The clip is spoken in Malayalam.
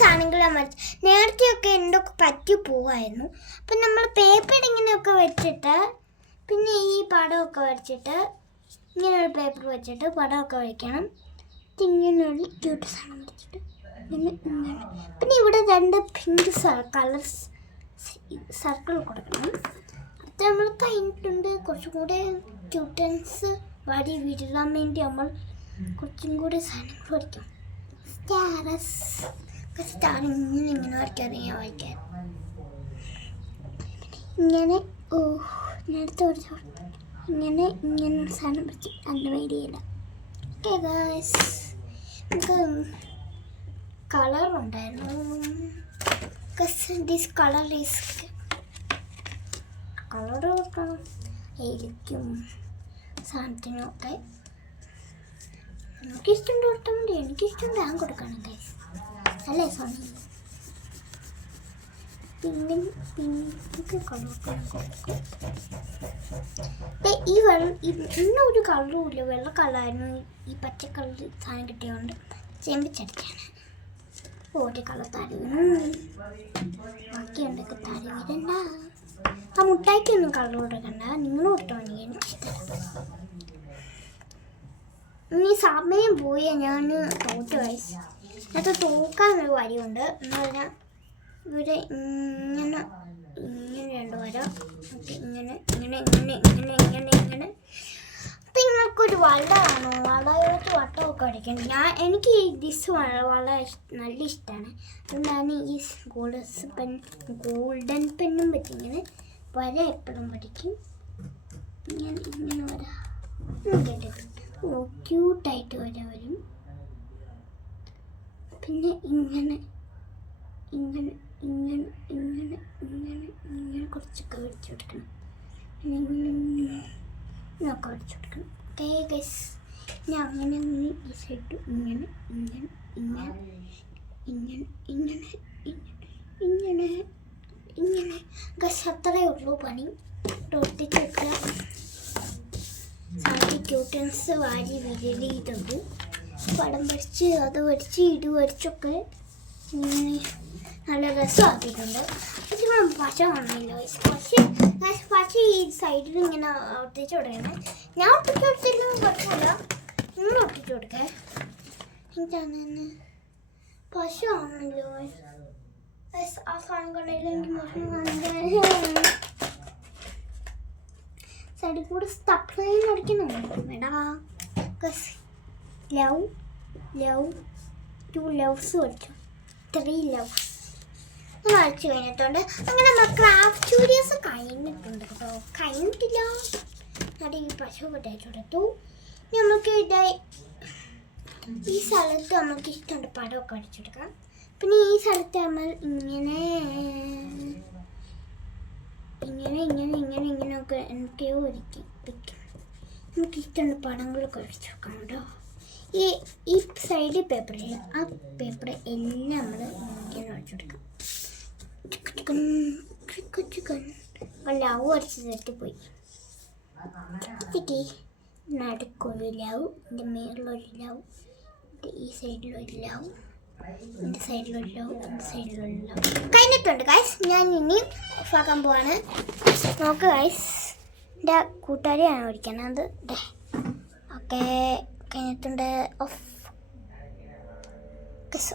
സാധനങ്ങളാണ് വരച്ച്. നേരത്തെയൊക്കെ എന്തൊക്കെ പറ്റി പോവായിരുന്നു. അപ്പം നമ്മൾ പേപ്പർ ഇങ്ങനെയൊക്കെ വെച്ചിട്ട് പിന്നെ ഈ പടമൊക്കെ വരച്ചിട്ട് ഇങ്ങനെയൊരു പേപ്പർ വെച്ചിട്ട് പടമൊക്കെ വരയ്ക്കണം. ഇങ്ങനെയൊരു ക്യൂട്ട് സാധനം വരച്ചിട്ട് പിന്നെ പിന്നെ ഇവിടെ 2 പിങ്ക് കളേഴ്സ് സർക്കിൾ കൊടുക്കണം. അത് നമ്മൾ കഴിഞ്ഞിട്ടുണ്ട്. കുറച്ചും കൂടെ ക്യൂട്ടൻസ് വരി വിടാൻ വേണ്ടി നമ്മൾ കുറച്ചും കൂടെ സാധനങ്ങൾ വരയ്ക്കും. സ്റ്റാർ ഇങ്ങനെ വരയ്ക്കാൻ വരയ്ക്കാൻ ഇങ്ങനെ നേരത്തെ വരച്ച ഇങ്ങനെ ഒരു സാധനം വരച്ച് അതിൻ്റെ വേദിയില്ല. ഓക്കെ ഗായ്സ്, നമുക്ക് കളർ ഉണ്ടായിരുന്നു. ദിസ് കളർ ഈസ് കളർ കൊടുക്കണം എനിക്കും സാധനത്തിനൊക്കെ. എനിക്കിഷ്ടം കൊടുത്താൽ മതി. എനിക്കിഷ്ടം ഞാൻ കൊടുക്കണം ഗൈസ്, അല്ലേ സോണി? പിങ്ക് കളർ കൊടുക്കും. ഈ ഇന്നൊരു കളറും ഇല്ല, വെള്ള കളറായിരുന്നു. ഈ പച്ച കളർ സാധനം കിട്ടിയതുകൊണ്ട് ചെമ്പിച്ചടിക്കാണ്. ഒരു കളർ തരുന്നു, ബാക്കിയുണ്ടൊക്കെ തരുവിടണ്ട. ആ മുട്ടായിക്കൊന്നും കളർ കൊടുക്കണ്ട, നിങ്ങൾ കൊടുത്തോ. എനിക്കിഷ്ടമല്ല. ഇനി സമയം പോയി ഞാൻ തോറ്റ വയസ്സ്. അത് തോക്കാനൊരു വരിയുണ്ട് എന്ന് പറഞ്ഞാൽ ഇവിടെ ഇങ്ങനെ 2 വര ഇങ്ങനെ ഇങ്ങനെ ഇങ്ങനെ ഇങ്ങനെ ഇങ്ങനെ ഇങ്ങനെ. അപ്പം നിങ്ങൾക്കൊരു വള ആണോ? വളയോട്ട് വട്ടമൊക്കെ അടിക്കണം. എനിക്ക് ഈ ദിസ് വള നല്ല ഇഷ്ടമാണ്. അതുകൊണ്ടാണ് ഈ ഗോൾഡൻ പെന്നും പറ്റി ഇങ്ങനെ വര എപ്പോഴും പഠിക്കും. ഇങ്ങനെ ഇങ്ങനെ വര കേട്ടിട്ടുണ്ട്. ക്യൂട്ടായിട്ട് വരും. പിന്നെ ഇങ്ങനെ ഇങ്ങനെ ഇങ്ങനെ ഇങ്ങനെ ഇങ്ങനെ ഇങ്ങനെ കുറച്ചൊക്കെ വരച്ചു കൊടുക്കണം. ഇങ്ങനെയൊക്കെ വരച്ചു കൊടുക്കണം. ഓക്കേ ഗൈസ്, ഞാൻ അങ്ങനെ ഈ സൈഡ് ഇങ്ങനെ ഇങ്ങനെ ഇങ്ങനെ ഇങ്ങനെ ഇങ്ങനെ ഇങ്ങനെ ഇങ്ങനെ ഗൈസ്, അത്രയേ ഉള്ളൂ പണി. ഒട്ടിച്ച് വെക്കുക. സാരി ക്യൂട്ടൻസ് വാരി വിരലിയിട്ടുണ്ട്. പടം വരച്ച് അത് വരച്ച് ഇത് വരച്ചൊക്കെ ഇങ്ങനെ നല്ല രസമാക്കിയിട്ടുണ്ട്. പക്ഷേ പശ കാണില്ല. പശ ഈ സൈഡിൽ ഇങ്ങനെ ഒട്ടിച്ച് കൊടുക്കണേ. ഞാൻ ഒട്ടിച്ച് കൊടുത്തില്ല, കുഴപ്പമില്ല. നിങ്ങൾ ഒട്ടിച്ച് കൊടുക്കേ. എനിക്കാണ് പശ കാണണല്ലോ. ആ സാധനം കണ്ടതിൽ എനിക്ക് മോശം കാണില്ല. സൈഡിൽ കൂടെ സപ്ലൈ അടിക്കുന്നുണ്ട്. എടാ ലവ് 2 ലവ്സ് വരച്ചു, 3 ലവ്സ് വരച്ച് കഴിഞ്ഞിട്ടുണ്ട്. അങ്ങനെ നമ്മൾ ക്രാഫ്റ്റ് വീഡിയോസ് കഴിഞ്ഞിട്ടുണ്ട് കേട്ടോ. കഴിഞ്ഞിട്ടില്ല. ഈ പശുവൊക്കെ തേച്ച് കൊടുത്തു. നമുക്ക് ഈ സ്ഥലത്ത് നമുക്ക് ഇഷ്ടമുണ്ട് പടമൊക്കെ അടിച്ചെടുക്കാം. പിന്നെ ഈ സ്ഥലത്ത് നമ്മൾ ഇങ്ങനെ ഇങ്ങനെ ഇങ്ങനെ ഇങ്ങനെ ഇങ്ങനെയൊക്കെ എന്തൊക്കെയോ ഒരുക്കി വെക്കും. നമുക്ക് ഇഷ്ടമുണ്ട് പടങ്ങളൊക്കെ അടിച്ചു വെക്കാം കേട്ടോ. ഈ സൈഡ് പേപ്പറിൽ ആ പേപ്പർ എല്ലാം നമ്മൾ ഇങ്ങനെ അടിച്ചു കൊടുക്കാം. ലവ് അടിച്ച് തെറ്റിപ്പോയി. നടുക്കൊരു ലവ്, എൻ്റെ മേളിലൊരു ലവ്, ഈ സൈഡിലൊരു ലവ്, എൻ്റെ സൈഡിലൊരു ലവ്, എൻ്റെ സൈഡിലൊരു ലവ്. കഴിഞ്ഞിട്ടുണ്ട് ഗൈസ്. ഞാൻ ഇനി ഓഫാക്കാൻ പോവാണ്. നോക്ക് ഗൈസ്, എൻ്റെ കൂട്ടുകാരിയാണ് ഓടിക്കണത്. ഓക്കെ, കഴിഞ്ഞിട്ടുണ്ട്. ഓഫ്.